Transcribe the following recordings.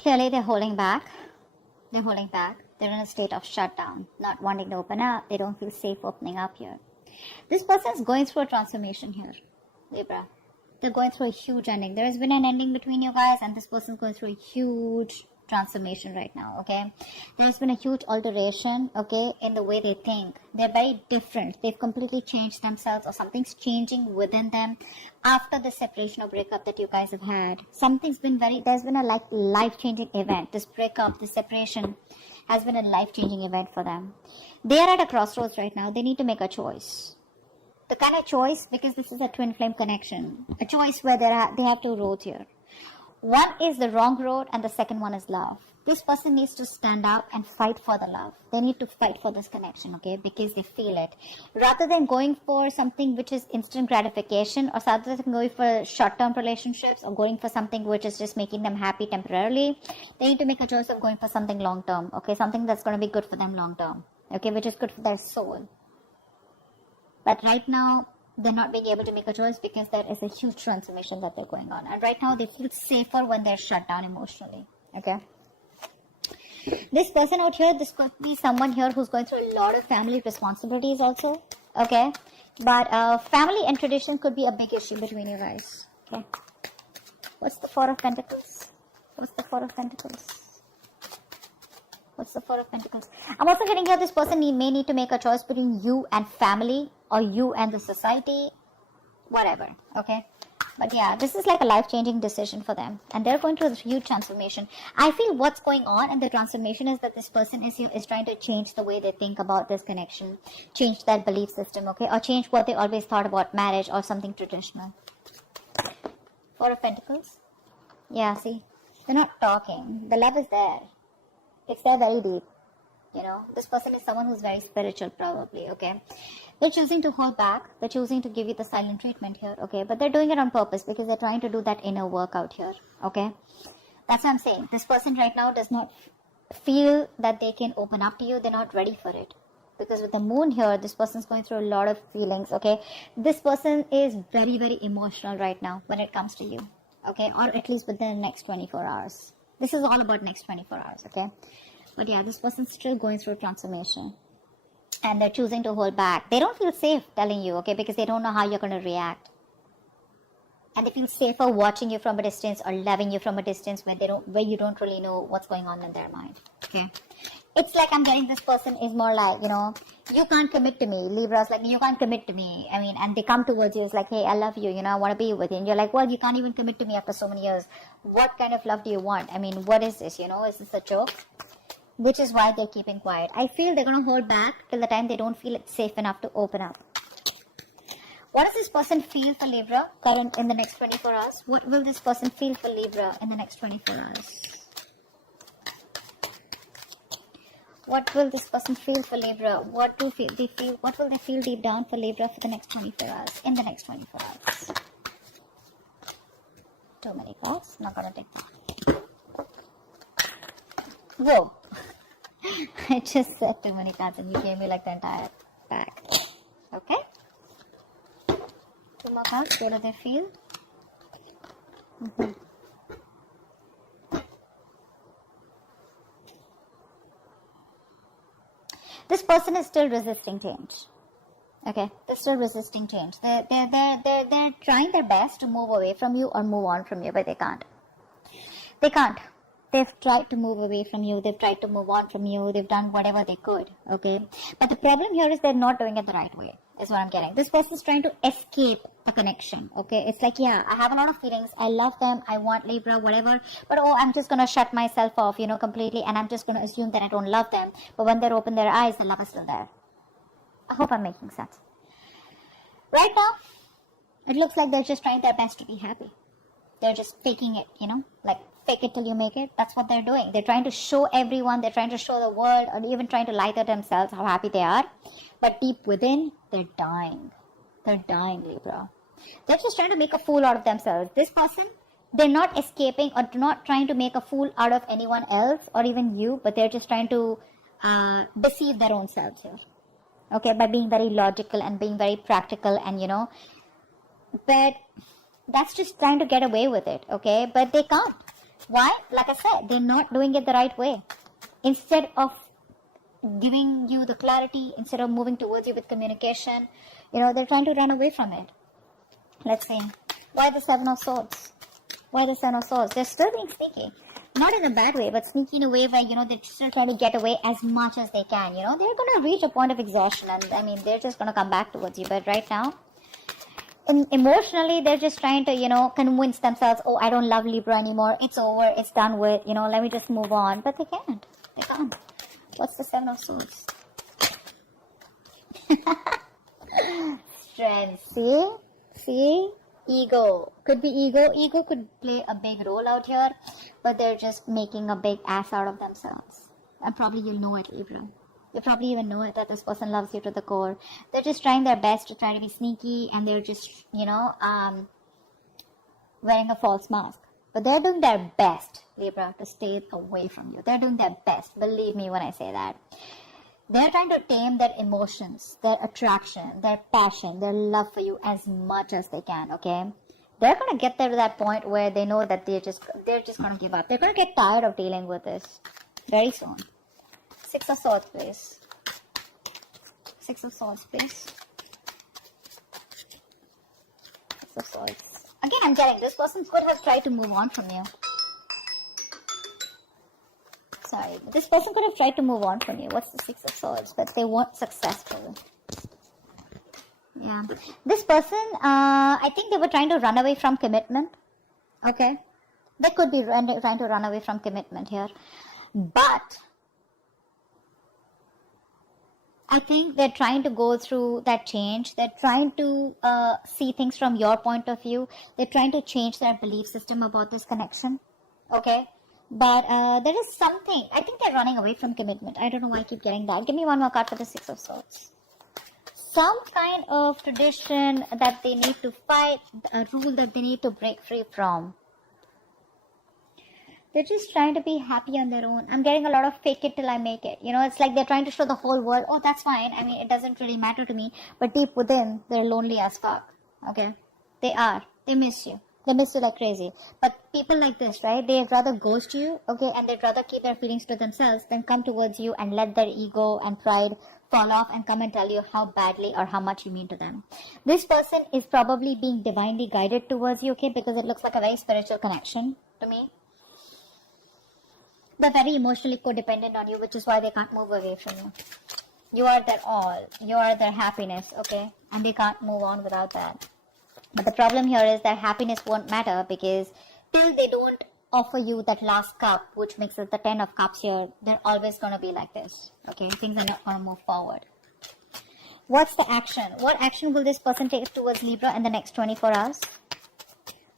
Clearly, they're holding back. They're holding back. They're in a state of shutdown, not wanting to open up. They don't feel safe opening up here. This person is going through a transformation here, Libra. They're going through a huge ending. There has been an ending between you guys, and this person is going through a huge transformation right now, okay? There's been a huge alteration, okay, in the way they think. They're very different. They've completely changed themselves, or something's changing within them after the separation or breakup that you guys have had. There's been a life-changing event. This breakup, this separation has been a life-changing event for them. They are at a crossroads right now. They need to make a choice. The kind of choice, because this is a twin flame connection, a choice where they have two roads here. One is the wrong road and the second one is love. This person needs to stand up and fight for the love. They need to fight for this connection, okay, because they feel it. Rather than going for something which is instant gratification, or rather than going for short-term relationships, or going for something which is just making them happy temporarily, they need to make a choice of going for something long-term, okay, something that's going to be good for them long-term, okay, which is good for their soul. But right now, they're not being able to make a choice because there is a huge transformation that they're going on. And right now, they feel safer when they're shut down emotionally. Okay? This person out here, this could be someone here who's going through a lot of family responsibilities also. Okay? But family and tradition could be a big issue between you guys. Okay? What's the Four of Pentacles? What's the Four of Pentacles? What's the Four of Pentacles? I'm also getting here this person may need to make a choice between you and family, or you and the society, whatever, okay? But yeah, this is like a life-changing decision for them, and they're going through this huge transformation. I feel what's going on in the transformation is that this person is trying to change the way they think about this connection, change their belief system, okay? Or change what they always thought about marriage or something traditional. Four of Pentacles. Yeah, see? They're not talking. The love is there. It's there very deep. You know, this person is someone who's very spiritual probably, okay? They're choosing to hold back. They're choosing to give you the silent treatment here, okay? But they're doing it on purpose because they're trying to do that inner work out here, okay? That's what I'm saying. This person right now does not feel that they can open up to you. They're not ready for it. Because with the moon here, this person's going through a lot of feelings, okay? This person is very, very emotional right now when it comes to you, okay? Or at least within the next 24 hours. This is all about next 24 hours, okay? But yeah, this person's still going through transformation. And they're choosing to hold back. They don't feel safe telling you, okay? Because they don't know how you're going to react. And they feel safer watching you from a distance or loving you from a distance where you don't really know what's going on in their mind, okay? It's like I'm getting this person is more like, you know, you can't commit to me. Libra's like, you can't commit to me. I mean, and they come towards you. It's like, hey, I love you. You know, I want to be with you. And you're like, well, you can't even commit to me after so many years. What kind of love do you want? I mean, what is this? You know, is this a joke? Which is why they're keeping quiet. I feel they're going to hold back till the time they don't feel it's safe enough to open up. What does this person feel for Libra in the next 24 hours? What will this person feel for Libra in the next 24 hours? What will this person feel for Libra? What will they feel deep down for Libra for the next 24 hours? In the next 24 hours. Too many cards. Not going to take that. Whoa. I just said too many cards and you gave me like the entire pack. Okay. Two more cards. What do they feel? This person is still resisting change. Okay, they're still resisting change. They're trying their best to move away from you or move on from you, but they can't. They can't. They've tried to move away from you. They've tried to move on from you. They've done whatever they could. Okay, but the problem here is they're not doing it the right way. Is what I'm getting. This person's trying to escape a connection. Okay, it's like, yeah, I have a lot of feelings. I love them. I want Libra, whatever. But oh, I'm just gonna shut myself off, you know, completely, and I'm just gonna assume that I don't love them. But when they open their eyes, the love is still there. I hope I'm making sense. Right now, it looks like they're just trying their best to be happy. They're just faking it, you know, like fake it till you make it. That's what they're doing. They're trying to show everyone, they're trying to show the world, or even trying to lie to themselves how happy they are. But deep within, they're dying. They're dying, Libra. They're just trying to make a fool out of themselves. This person, they're not escaping or not trying to make a fool out of anyone else or even you, but they're just trying to deceive their own selves here. Okay, by being very logical and being very practical and, you know, but that's just trying to get away with it, okay? But they can't. Why? Like I said, they're not doing it the right way. Instead of giving you the clarity, instead of moving towards you with communication, they're trying to run away from it. Let's see. Why the Seven of Swords? Why the Seven of Swords? They're still being sneaky. Not in a bad way, but sneaky in a way where, they're still trying to get away as much as they can. They're going to reach a point of exhaustion, and they're just going to come back towards you. But right now, emotionally, they're just trying to, convince themselves, oh, I don't love Libra anymore. It's over. It's done with. Let me just move on. But they can't. They can't. What's the Seven of Swords? Strength. See? Ego. Could be ego. Ego could play a big role out here, but they're just making a big ass out of themselves. And probably you'll know it, Libra. You probably even know it, that this person loves you to the core. They're just trying their best to try to be sneaky, and they're just, wearing a false mask. But they're doing their best, Libra, to stay away from you. They're doing their best. Believe me when I say that. They're trying to tame their emotions, their attraction, their passion, their love for you as much as they can, okay? They're going to get there to that point where they know that they're just going to give up. They're going to get tired of dealing with this very soon. Six of Swords, please. Six of Swords, please. Six of Swords. Again, I'm getting this person could have tried to move on from you. Sorry, this person could have tried to move on from you. What's the Six of Swords? But they weren't successful. Yeah. This person, I think they were trying to run away from commitment. Okay. They could be trying to run away from commitment here. But I think they're trying to go through that change. They're trying to see things from your point of view. They're trying to change their belief system about this connection. Okay. But there is something. I think they're running away from commitment. I don't know why I keep getting that. Give me one more card for the Six of Swords. Some kind of tradition that they need to fight, a rule that they need to break free from. They're just trying to be happy on their own. I'm getting a lot of fake it till I make it. It's like they're trying to show the whole world, oh, that's fine. It doesn't really matter to me. But deep within, they're lonely as fuck. Okay? They are. They miss you. They miss you like crazy. But people like this, right? They'd rather ghost you, okay? And they'd rather keep their feelings to themselves than come towards you and let their ego and pride fall off and come and tell you how badly or how much you mean to them. This person is probably being divinely guided towards you, okay? Because it looks like a very spiritual connection to me. They're very emotionally codependent on you, which is why they can't move away from you. You are their all. You are their happiness, okay? And they can't move on without that. But the problem here is that happiness won't matter, because till they don't offer you that last cup, which makes it the 10 of cups here, they're always going to be like this, okay? Things are not going to move forward. What's the action? What action will this person take towards Libra in the next 24 hours?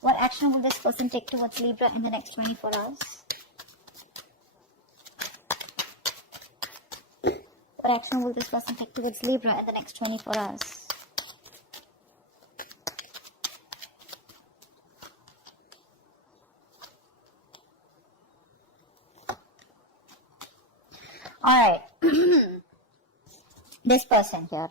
What action will this person take towards Libra in the next 24 hours? What action will this person take towards Libra in the next 24 hours? Alright. This person here.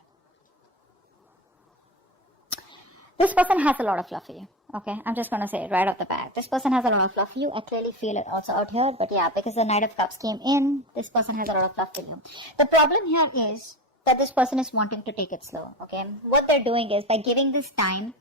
This person has a lot of love for you. Okay, I'm just going to say it right off the bat. This person has a lot of love for you. I clearly feel it also out here. But yeah, because the Knight of Cups came in, this person has a lot of love for you. The problem here is that this person is wanting to take it slow. Okay, what they're doing is, by giving this time,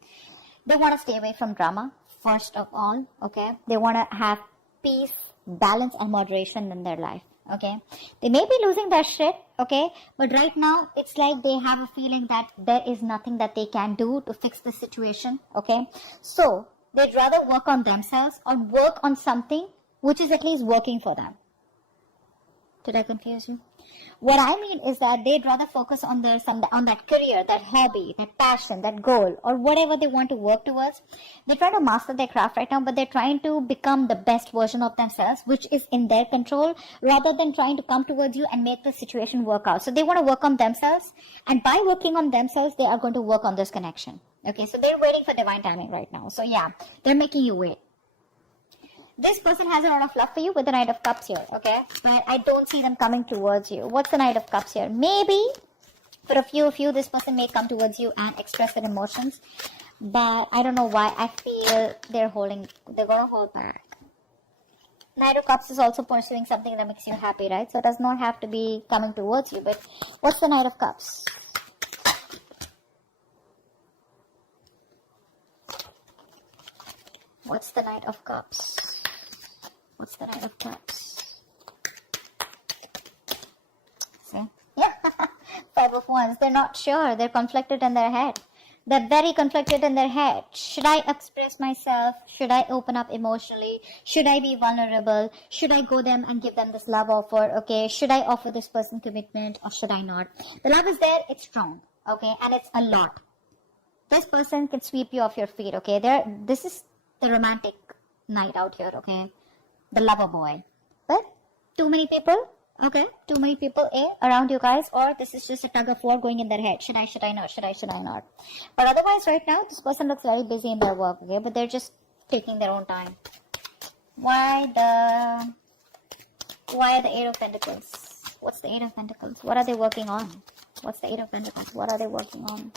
they want to stay away from drama, first of all. Okay, they want to have peace, balance, and moderation in their life. Okay, they may be losing their shit, okay, but right now it's like they have a feeling that there is nothing that they can do to fix the situation. Okay, so they'd rather work on themselves or work on something which is at least working for them. Did I confuse you? What I mean is that they'd rather focus on on that career, that hobby, that passion, that goal, or whatever they want to work towards. They're trying to master their craft right now, but they're trying to become the best version of themselves, which is in their control, rather than trying to come towards you and make the situation work out. So they want to work on themselves, and by working on themselves, they are going to work on this connection. Okay, so they're waiting for divine timing right now. So yeah, they're making you wait. This person has a lot of love for you with the Knight of Cups here, okay? But I don't see them coming towards you. What's the Knight of Cups here? Maybe for a few of you, this person may come towards you and express their emotions. But I don't know why. I feel they're going to hold back. Knight of Cups is also pursuing something that makes you happy, right? So it does not have to be coming towards you. But what's the Knight of Cups? What's the Knight of Cups? What's the Knight of Cups? See? Yeah. Five of Wands. They're not sure. They're conflicted in their head. They're very conflicted in their head. Should I express myself? Should I open up emotionally? Should I be vulnerable? Should I go them and give them this love offer? Okay. Should I offer this person commitment or should I not? The love is there. It's strong. Okay. And it's a lot. This person can sweep you off your feet. Okay. This is the romantic night out here. Okay. The lover boy. But too many people. Okay, too many people around you guys, or this is just a tug of war going in their head. Should I not? Should I not? But otherwise, right now, this person looks very busy in their work, okay? But they're just taking their own time. Why the Eight of Pentacles? What's the Eight of Pentacles? What are they working on? What's the Eight of Pentacles? What are they working on?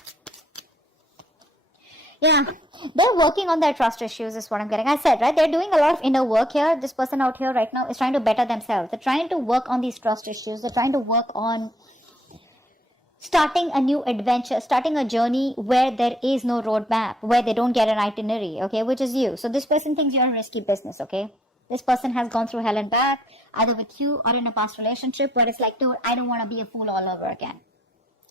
Yeah, they're working on their trust issues is what I'm getting. I said, right? They're doing a lot of inner work here. This person out here right now is trying to better themselves. They're trying to work on these trust issues. They're trying to work on starting a new adventure, starting a journey where there is no roadmap, where they don't get an itinerary, okay, which is you. So this person thinks you're a risky business, okay? This person has gone through hell and back, either with you or in a past relationship where it's like, dude, I don't want to be a fool all over again,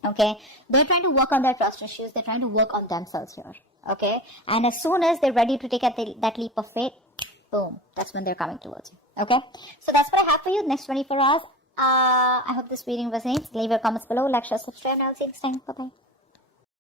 okay? They're trying to work on their trust issues. They're trying to work on themselves here. Okay, and as soon as they're ready to take that leap of faith, boom, that's when they're coming towards you. Okay, so that's what I have for you next 24 hours. I hope this reading resonates. Leave your comments below, like, share, subscribe, and I'll see you next time. Bye bye.